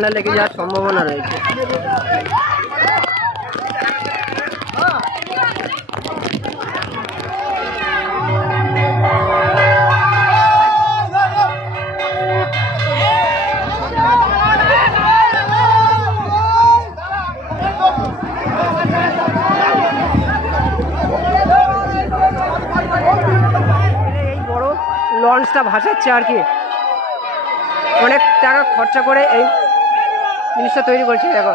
ঠান্ডা লেগে যাওয়ার সম্ভাবনা রয়েছে। লঞ্চটা ভাসাচ্ছে আর কি, অনেক টাকা খরচা করে এই জিনিসটা তৈরি করছে। দেখো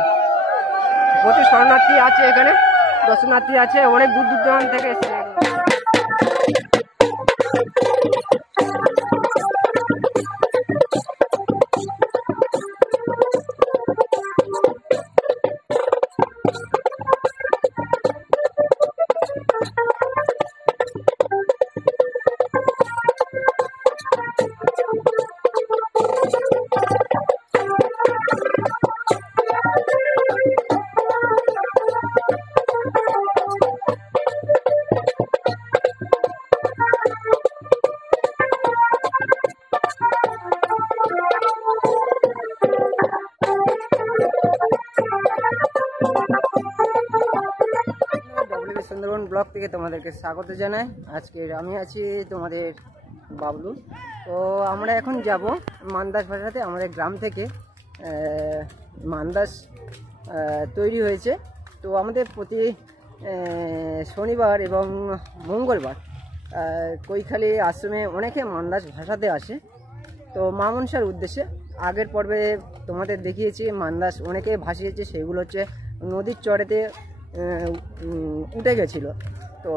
প্রচুর শরণার্থী আছে এখানে, দর্শনার্থী আছে, অনেক দূর দূরান্ত থেকে এসেছে। সুন্দরবন ব্লগ থেকে তোমাদেরকে স্বাগত জানাই। আজকে আমি আছি তোমাদের বাবলু। তো আমরা এখন যাব মান্দাস ভাষাতে, আমাদের গ্রাম থেকে মান্দাস তৈরি হয়েছে। তো আমাদের প্রতি শনিবার এবং মঙ্গলবার কৈখালী আশ্রমে অনেকে মান্দাস ভাষাতে আসে। তো মা মনসার উদ্দেশ্যে আগের পর্বে তোমাদের দেখিয়েছি মান্দাস অনেকে ভাসিয়েছে, সেগুলো হচ্ছে নদীর চরেতে উঠে গেছিলো। তো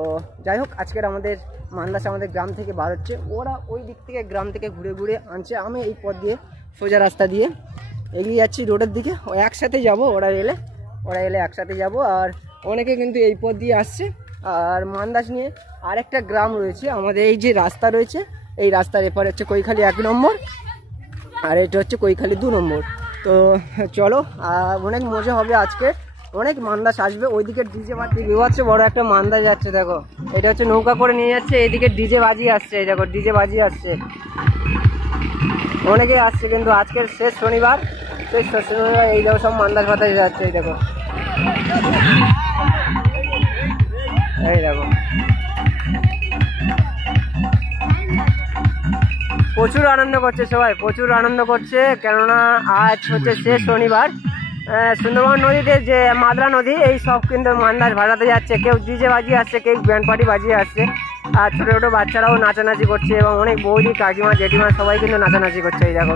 যাই হোক, আজকের আমাদের মান্দাস আমাদের গ্রাম থেকে বার হচ্ছে, ওরা ওই দিক থেকে গ্রাম থেকে ঘুরে ঘুরে আনছে। আমি এই পথ দিয়ে সোজা রাস্তা দিয়ে এগিয়ে যাচ্ছি রোডের দিকে। ও একসাথে যাব, ওরা এলে একসাথে যাব। আর অনেকে কিন্তু এই পথ দিয়ে আসছে। আর মান্দাস নিয়ে আরেকটা গ্রাম রয়েছে, আমাদের এই যে রাস্তা রয়েছে, এই রাস্তার এপারে হচ্ছে কৈখালী 1 নম্বর, আর এটা হচ্ছে কৈখালী 2 নম্বর। তো চলো, অনেক মজা হবে আজকে, অনেক মান্দাস আসবে। ওইদিকে ডিজে বাজি বেরোচ্ছে, বড় একটা মান্দাস যাচ্ছে। দেখো এটা হচ্ছে নৌকা করে নিয়ে যাচ্ছে, এইদিকে ডিজে বাজি আসছে। এই দেখো ডিজে বাজি আসছে, অনেকেই আসছে। কিন্তু আজকের শেষ শনিবার এই দেখো সব মান্দাস বাতাসে যাচ্ছে। এই দেখো প্রচুর আনন্দ করছে সবাই, প্রচুর আনন্দ করছে। কেননা আজ হচ্ছে শেষ শনিবার। সুন্দরবন নদীতে যে মাদরা নদী, এই সব কিন্তু মান্দাস ভাসাতে যাচ্ছে। কেউ ডিজে বাজিয়ে আসছে, কেউ ব্যান্ড পার্টি বাজিয়ে আসছে। আর ছোটো ছোটো বাচ্চারাও নাচানাচি করছে, এবং অনেক বৌদি কাকিমা জেঠিমা সবাই কিন্তু নাচানাচি করছে। এই দেখো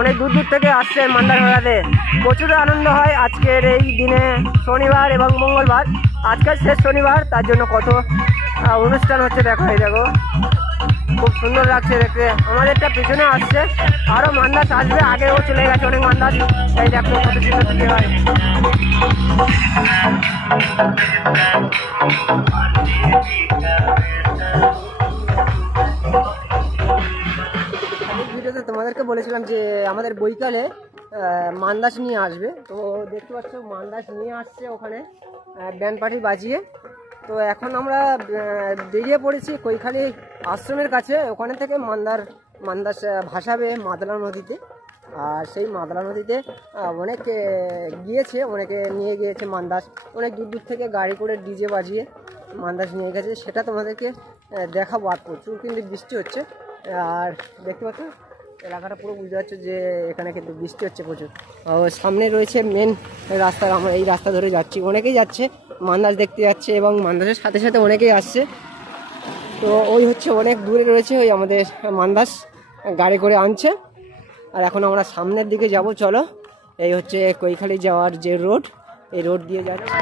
অনেক দূর দূর থেকে আসছে মান্দাস ভাসাতে, প্রচুর আনন্দ হয় আজকের এই দিনে, শনিবার এবং মঙ্গলবার। আজকের শেষ শনিবার, তার জন্য কত অনুষ্ঠান হচ্ছে দেখো। এই দেখো খুব সুন্দর লাগছে দেখতে। আমাদেরটা পিছনে আসছে, আরো মান্দাস আসবে, আগেও চলে গেছে অনেক মান্দাস। এই দেখো কত সুন্দর থেকে হয়। ভিডিওতে তোমাদেরকে বলেছিলাম যে আমাদের বৈকালে মান্দাস নিয়ে আসবে। তো দেখতে পাচ্ছ মান্দাস নিয়ে আসছে ওখানে ব্যান্ড পার্টি বাজিয়ে। তো এখন আমরা বেরিয়ে পড়েছি কৈখালী আশ্রমের কাছে। ওখানে থেকে মান্দাস ভাসাবে মাদলা নদীতে। আর সেই মাদলা নদীতে অনেকে গিয়েছে, অনেকে নিয়ে গিয়েছে মান্দাস, অনেক দূর দূর থেকে গাড়ি করে ডিজে বাজিয়ে মান্দাস নিয়ে গেছে। সেটা তোমাদেরকে দেখাবো। আর প্রচুর কিন্তু বৃষ্টি হচ্ছে, আর দেখতে পাচ্ছ এলাকাটা পুরো বুঝতে পারছো যে এখানে কিন্তু বৃষ্টি হচ্ছে প্রচুর। সামনে রয়েছে মেন রাস্তা, আমরা এই রাস্তা ধরে যাচ্ছি। অনেকেই যাচ্ছে মান্দাস দেখতে যাচ্ছে, এবং মান্দাসের সাথে সাথে অনেকেই আসছে। তো ওই হচ্ছে অনেক দূরে রয়েছে ওই আমাদের মান্দাস, গাড়ি করে আনছে। আর এখন আমরা সামনের দিকে যাব, চলো। এই হচ্ছে কৈখালী যাওয়ার যে রোড, এই রোড দিয়ে যাচ্ছে।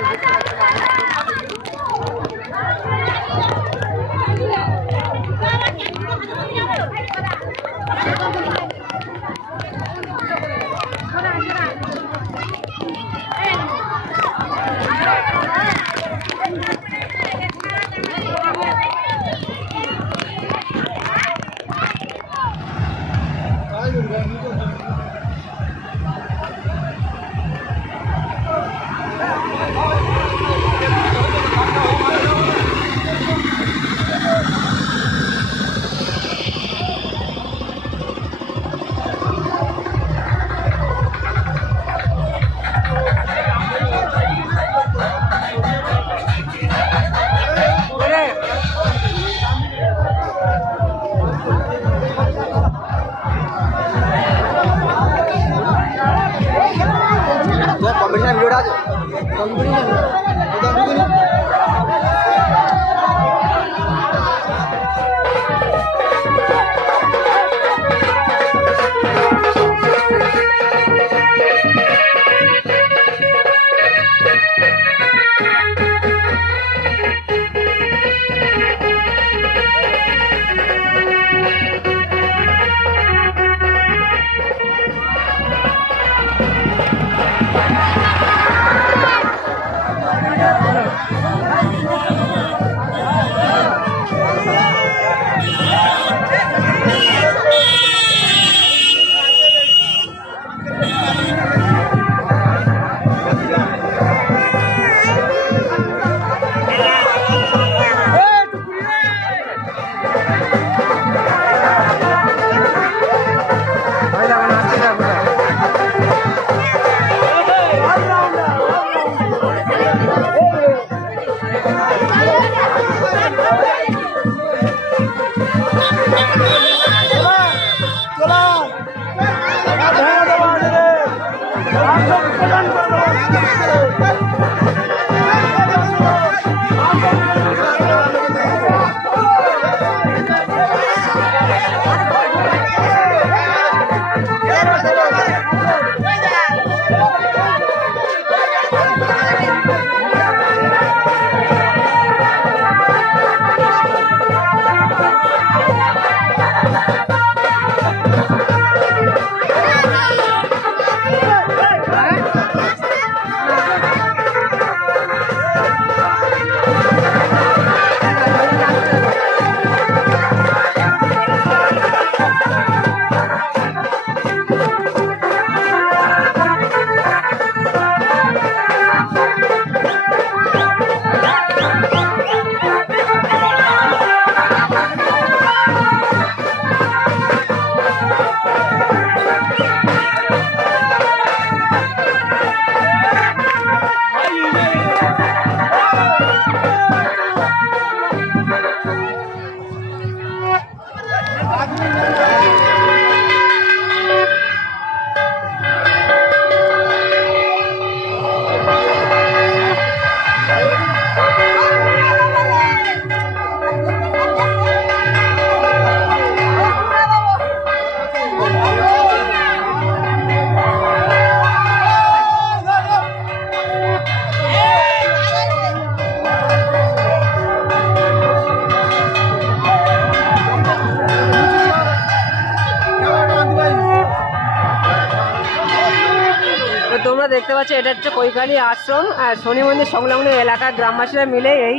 তোমরা দেখতে পাচ্ছ এটা হচ্ছে কৈকালী আশ্রম আর শনি মন্দির সংলগ্ন এলাকার গ্রামবাসীরা মিলে এই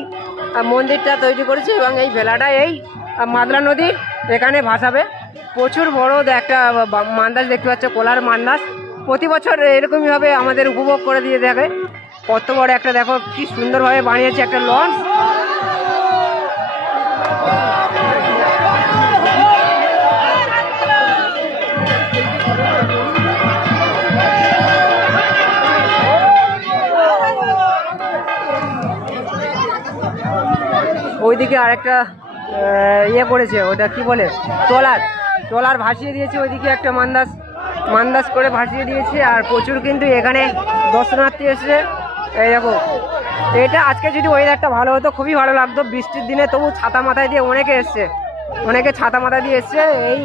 মন্দিরটা তৈরি করেছে এবং এই ভেলাটা এই মাদলা নদী এখানে ভাসাবে। প্রচুর বড় একটা মান্দাস দেখতে পাচ্ছ, কোলার মান্দাস। প্রতি বছর এরকমইভাবে আমাদের উপভোগ করে দিয়ে থাকে। কত বড় একটা দেখো কি সুন্দরভাবে বানিয়েছে একটা লঞ্চ। ওইদিকে আরেকটা ইয়ে করেছে, ওটা কি বলে, ট্রলার ভাসিয়ে দিয়েছে। ওইদিকে একটা মান্দাস করে ভাসিয়ে দিয়েছে। আর প্রচুর কিন্তু এখানে দর্শনার্থী এসেছে। এই দেখো, এটা আজকে যদি ওয়েদারটা ভালো হতো খুবই ভালো লাগতো। বৃষ্টির দিনে তবু ছাতা মাথায় দিয়ে অনেকে ছাতা মাথায় দিয়ে এসছে। এই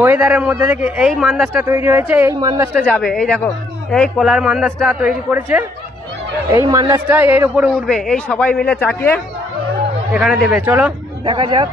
ওয়েদারের মধ্যে থেকে এই মান্দাসটা তৈরি হয়েছে, এই মান্দাসটা যাবে। এই দেখো, এই কোলার মান্দাসটা তৈরি করেছে। এই মান্দাসটা এর উপরে উঠবে, এই সবাই মিলে চাকিয়ে এখানে দেবে। চলো দেখা যাক।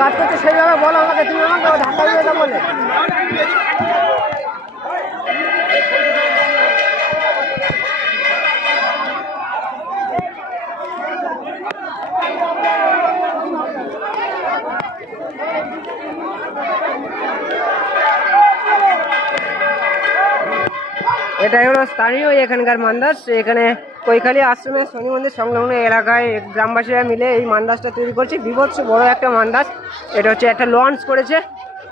কাজ করছে সেইভাবে বলো আমাকে, তুমি আমাকে ধাক্কা দিয়ে বলে। এটাই হলো স্থানীয় এখানকার মান্দাস। এখানে কৈখালী আশ্রমের শনি মন্দির সংলগ্ন এলাকায় গ্রামবাসীরা মিলে এই মান্দাসটা তৈরি করছে। বিভৎস বড় একটা মান্দাস। এটা হচ্ছে একটা লঞ্চ করেছে।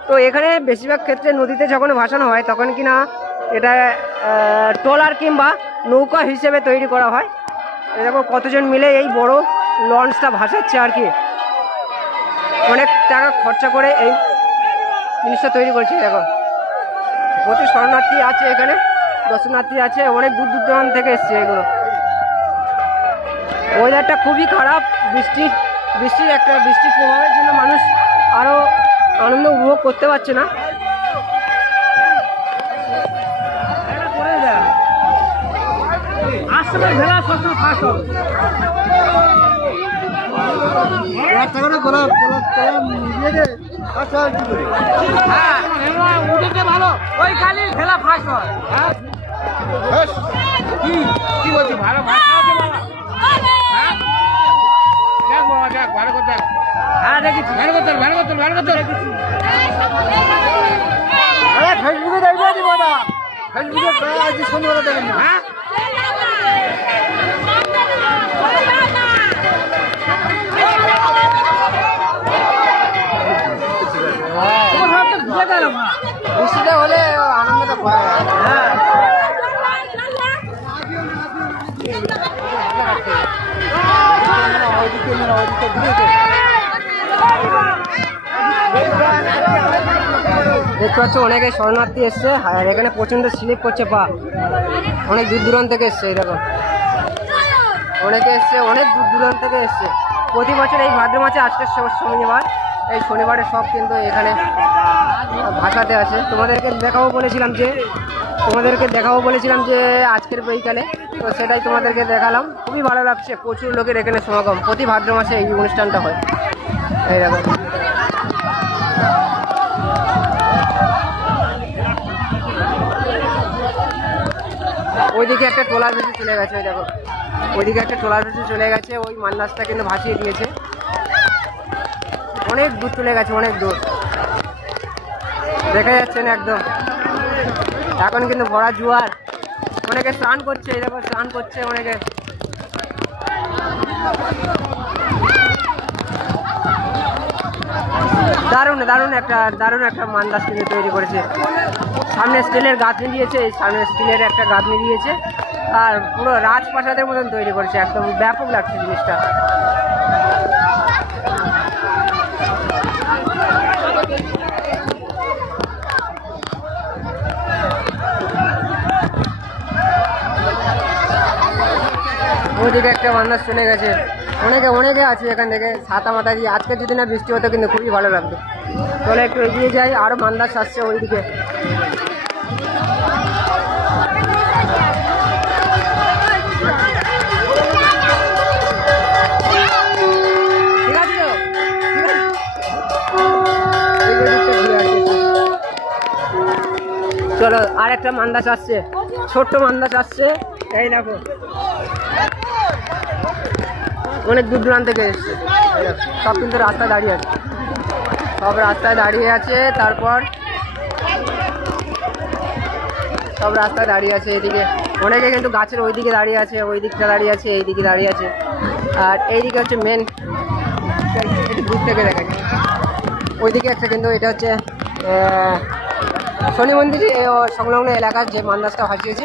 তো এখানে বেশিরভাগ ক্ষেত্রে নদীতে যখন ভাসানো হয় তখন কিনা এটা ট্রলার কিংবা নৌকা হিসেবে তৈরি করা হয়। এরকম কতজন মিলে এই বড় লঞ্চটা ভাসাচ্ছে আর কি, অনেক টাকা খরচা করে এই জিনিসটা তৈরি করছে। দেখো প্রচুর শরণার্থী আছে এখানে, দর্শনার্থী আছে, অনেক দূর দূর দূরান্ত থেকে এসছে এগুলো। ওয়েদারটা খুবই খারাপ, বৃষ্টির প্রভাবের জন্য মানুষ আরও আনন্দ উপভোগ করতে পারছে না। ভালো ওই খালি খেলা ফাঁস হয়। কি বলছি ভালো ফেসবুকে দেখবো দিব না, ফেসবুকে আজ শনিবার দেবেন না। হ্যাঁ বৃষ্টিটা হলে আনন্দটা পাওয়া যায়। হ্যাঁ দেখতে পাচ্ছ অনেকে শরণার্থী এসছে আর এখানে প্রচন্ড স্লিপ করছে পা, অনেক দূর দূরান্ত থেকে এসছে। এই দেখো অনেকে এসছে, অনেক দূর দূরান্ত থেকে এসছে। প্রতি বছর এই ভাদ্র মাসে আজকের শনিবার, এই শনিবারে সব কিন্তু এখানে ভাষাতে আছে। তোমাদেরকে দেখাবো বলেছিলাম যে আজকের বৈকালে, তো সেটাই তোমাদেরকে দেখালাম। খুবই ভালো লাগছে, প্রচুর লোকের এখানে সমাগম। প্রতি ভাদ্র মাসে এই অনুষ্ঠানটা হয়। এই দেখো ওইদিকে একটা ট্রলার ভেসে চলে গেছে। ওই দেখো ওইদিকে একটা ট্রলার ভেসে চলে গেছে, ওই মান্দাসটা কিন্তু ভাসিয়ে দিয়েছে। অনেক দূর চলে গেছে, অনেক দূর, দেখা যাচ্ছে না একদম। এখন কিন্তু ভরা জোয়ার, অনেকে স্নান করছে। এই দেখো স্নান করছে অনেকে। দারুণ একটা মান্দাস কিন্তু তৈরি করেছে। সামনে স্টিলের গাঁথনি দিয়েছে, সামনে স্টিলের একটা গাঁথনি দিয়েছে, আর পুরো রাজপ্রাসাদের মতন তৈরি করেছে। একদম ব্যাপক লাগছে জিনিসটা। ওইদিকে একটা মান্দাস চলে গেছে। অনেকে আছে এখান থেকে ছাতা মাথা দিয়ে। আজকে যদি না বৃষ্টি হতো কিন্তু খুবই ভালো লাগতো। চলে একটু এগিয়ে যাই, আরও মান্দাস আসছে ওইদিকে। ঠিক আছে চলো, আর একটা মান্দাস আসছে, ছোট্ট মান্দাস আসছে। এই দেখো অনেক দূর দূরান্ত থেকে এসছে। সব কিন্তু রাস্তায় দাঁড়িয়ে আছে, সব রাস্তায় দাঁড়িয়ে আছে। তারপর সব রাস্তায় দাঁড়িয়ে আছে। এদিকে অনেকে কিন্তু গাছের ওইদিকে দাঁড়িয়ে আছে, ওই দিকটা দাঁড়িয়ে আছে, এইদিকে দাঁড়িয়ে আছে। আর এইদিকে হচ্ছে মেন, একটু দূর থেকে দেখাচ্ছে। ওইদিকে আছে কিন্তু এটা হচ্ছে শনি মন্দির সংলগ্ন এলাকার যে মান্দাসটা ভাসিয়েছে।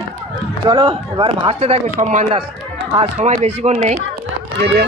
চলো এবার ভাসতে থাকবে সব মান্দাস, আর সময় বেশিক্ষণ নেই যদিও।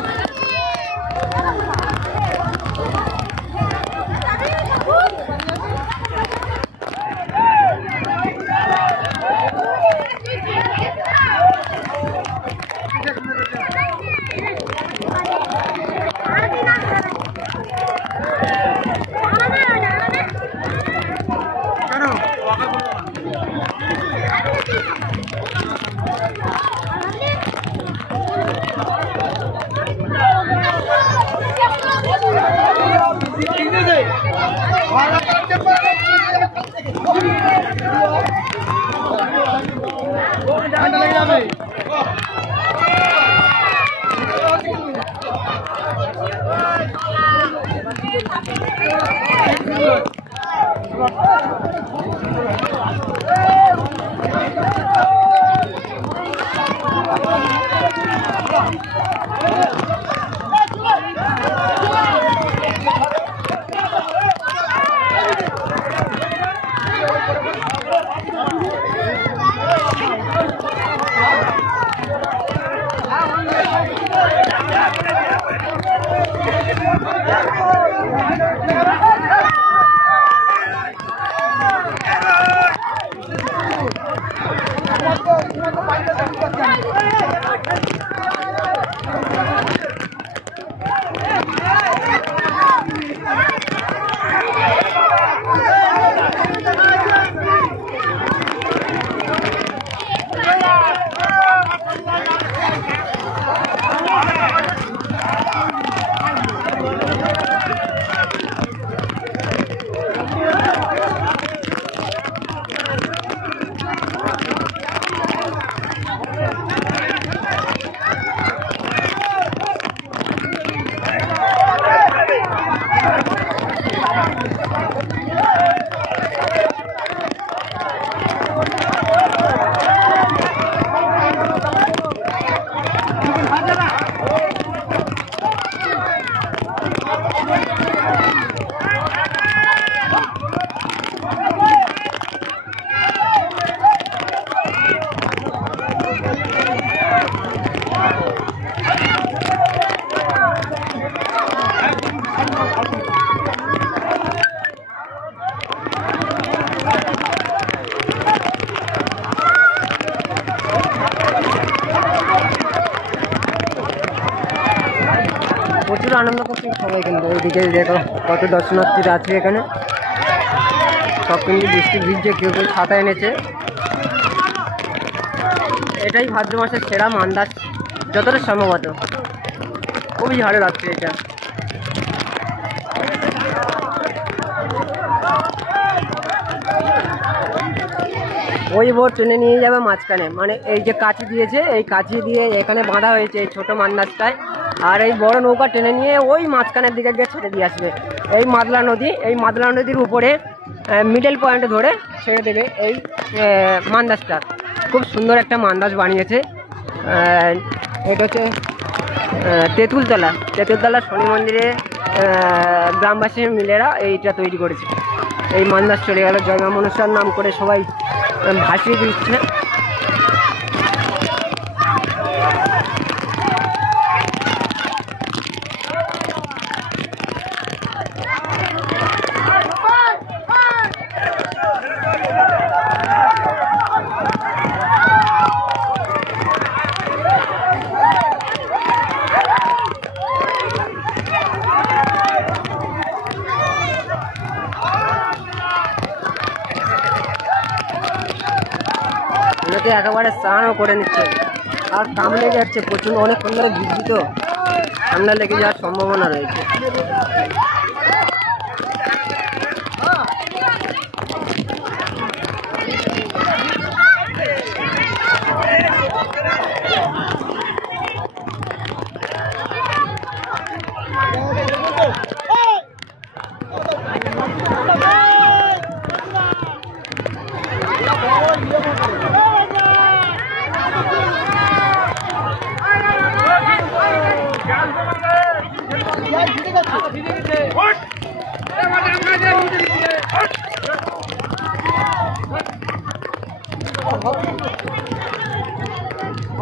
প্রচুর আনন্দ করছে সবাই, কিন্তু এইদিকে দেখো কত দর্শনার্থীরা আছে এখানে। সব কিন্তু বৃষ্টি ভিজছে, কেউ কেউ ছাতা এনেছে। এটাই ভাদ্র মাসের সেরা মান্দাজ যতটা সম্ভবত। খুবই ভালো লাগছে এটা। ওই বোট টেনে নিয়ে যাবে মাঝখানে, মানে এই যে কাঠি দিয়েছে, এই কাঠি দিয়ে এখানে বাঁধা হয়েছে এই ছোটো মান্দাজটায়। আর এই বড় নৌকা টেনে নিয়ে ওই মাঝখানের দিকে গিয়ে ছেড়ে দিয়ে আসবে। এই মাদলা নদী, এই মাদলা নদীর উপরে মিডল পয়েন্টে ধরে ছেড়ে দেবে এই মান্দাজটা। খুব সুন্দর একটা মান্দাজ বানিয়েছে। এটা হচ্ছে তেঁতুলতলা শনি মন্দিরে গ্রামবাসী মিলেরা এইটা তৈরি করেছে। এই মান্দাজ চলে গেল, জয় মা মনসার নাম করে সবাই ভাসিয়ে দিচ্ছে। একেবারে স্নানও করে নিচ্ছে, আর কাম লেগে যাচ্ছে প্রচুর, অনেকক্ষণ ধরে ভিজছি তো, ঠান্ডা লেগে যাওয়ার সম্ভাবনা রয়েছে।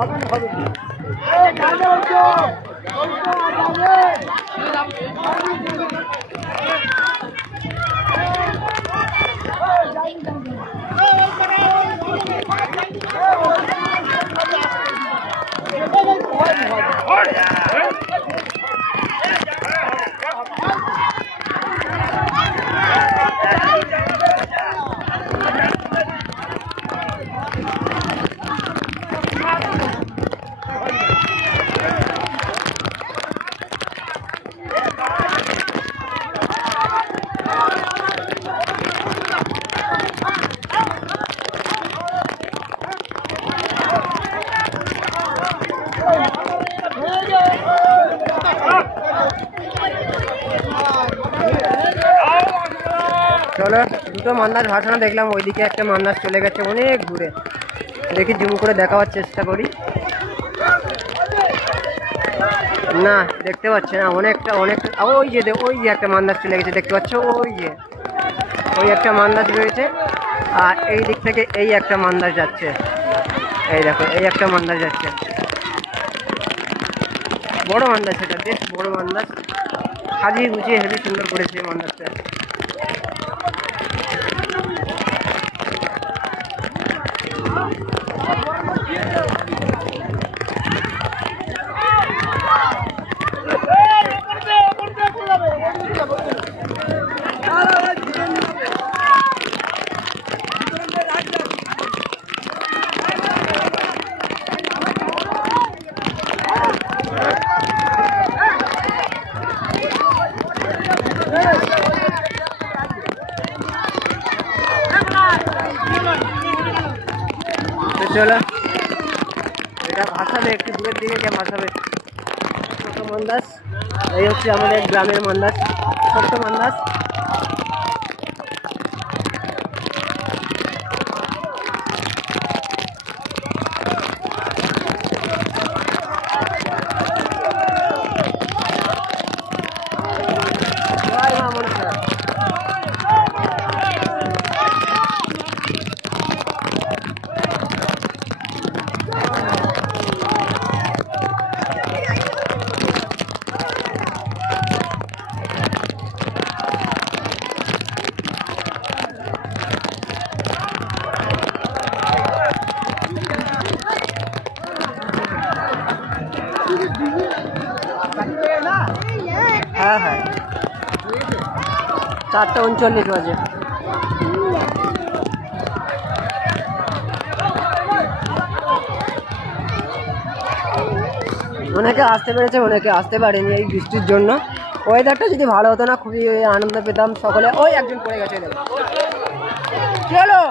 হবে চলো, দুটো মান্দাজ ভাসানো দেখলাম, ওইদিকে একটা মান্দাজ চলে গেছে অনেক দূরে। দেখি জুম করে দেখাবার চেষ্টা করি। না, দেখতে পাচ্ছে না, অনেকটা ওই যে একটা মান্দাজ চলে গেছে, দেখতে পাচ্ছ? ওই একটা মান্দাজ রয়েছে, আর এই দিক থেকে এই একটা মান্দাজ যাচ্ছে। এই দেখো, এই একটা মান্দাজ যাচ্ছে, বড় মান্দাজ, সেটা বেশ বড় মান্দাজ, সাজিয়ে গুছিয়ে হেবি সুন্দর করেছে মান্দাজটা। চলো, এটা ভাসাবে, একটু দূরের দিকে গিয়ে ভাসাবে। ছোট মান্দাজ, এই হচ্ছে আমাদের গ্রামের মান্দাজ, ছোট্ট মান্দাজ। হ্যাঁ হ্যাঁ, 4:39 বাজে। অনেকে আসতে পেরেছে, অনেকে আসতে পারেনি এই বৃষ্টির জন্য। ওয়েদারটা যদি ভালো হতো না, খুবই আনন্দ পেতাম সকলে। ওই একজন পড়ে গেছে, চলো।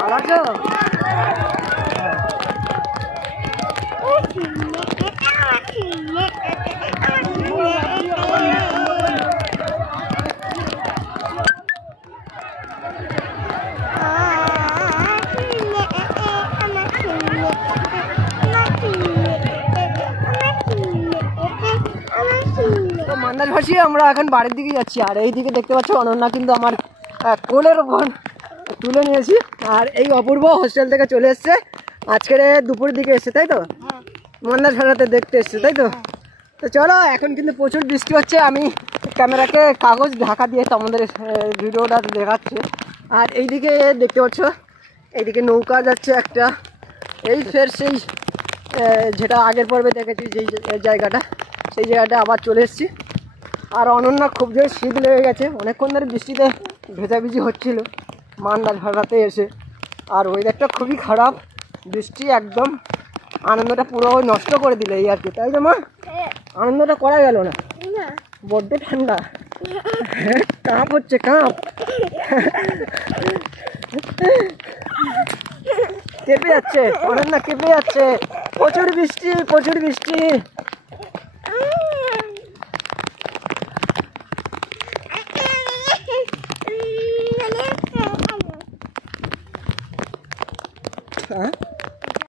ভালো আছো? মান্দাজ ভাসিয়ে আমরা এখন বাড়ির দিকে যাচ্ছি। আর এই দিকে দেখতে পাচ্ছ অনন্যা কিন্তু আমার কোলের ওপর তুলে নিয়েছি। আর এই অপূর্ব হোস্টেল থেকে চলে এসছে, আজকের দুপুরের দিকে এসছে, তাই তো? মান্দাজ ভাসাতে দেখতে এসছে, তাই তো? তো চলো, এখন কিন্তু প্রচুর বৃষ্টি হচ্ছে। আমি ক্যামেরাকে কাগজ ঢাকা দিয়ে তোমাদের ভিডিওটা দেখাচ্ছি। আর এইদিকে দেখতে পাচ্ছ, এইদিকে নৌকা যাচ্ছে একটা। এই ফের সেই যেটা আগের পর্বে দেখেছি যেই জায়গাটা, সেই জায়গাটা আবার চলে এসেছি। আর অনন্যা খুব জোর শীত লেগে গেছে, অনেকক্ষণ ধরে বৃষ্টিতে ভেজাভিজি হচ্ছিল মান্দাজ ভাসাতে এসে। আর ওয়েদারটা খুবই খারাপ, বৃষ্টি একদম আনন্দটা পুরো নষ্ট করে দিলে এই আর কি, তাই তো মা? আনন্দটা করা গেল না, বড্ড ঠান্ডা, কাঁপ হচ্ছে, কাঁপ, কেঁপে যাচ্ছে অনন্যা, কেঁপে যাচ্ছে। প্রচুর বৃষ্টি, প্রচুর বৃষ্টি। হ্যাঁ।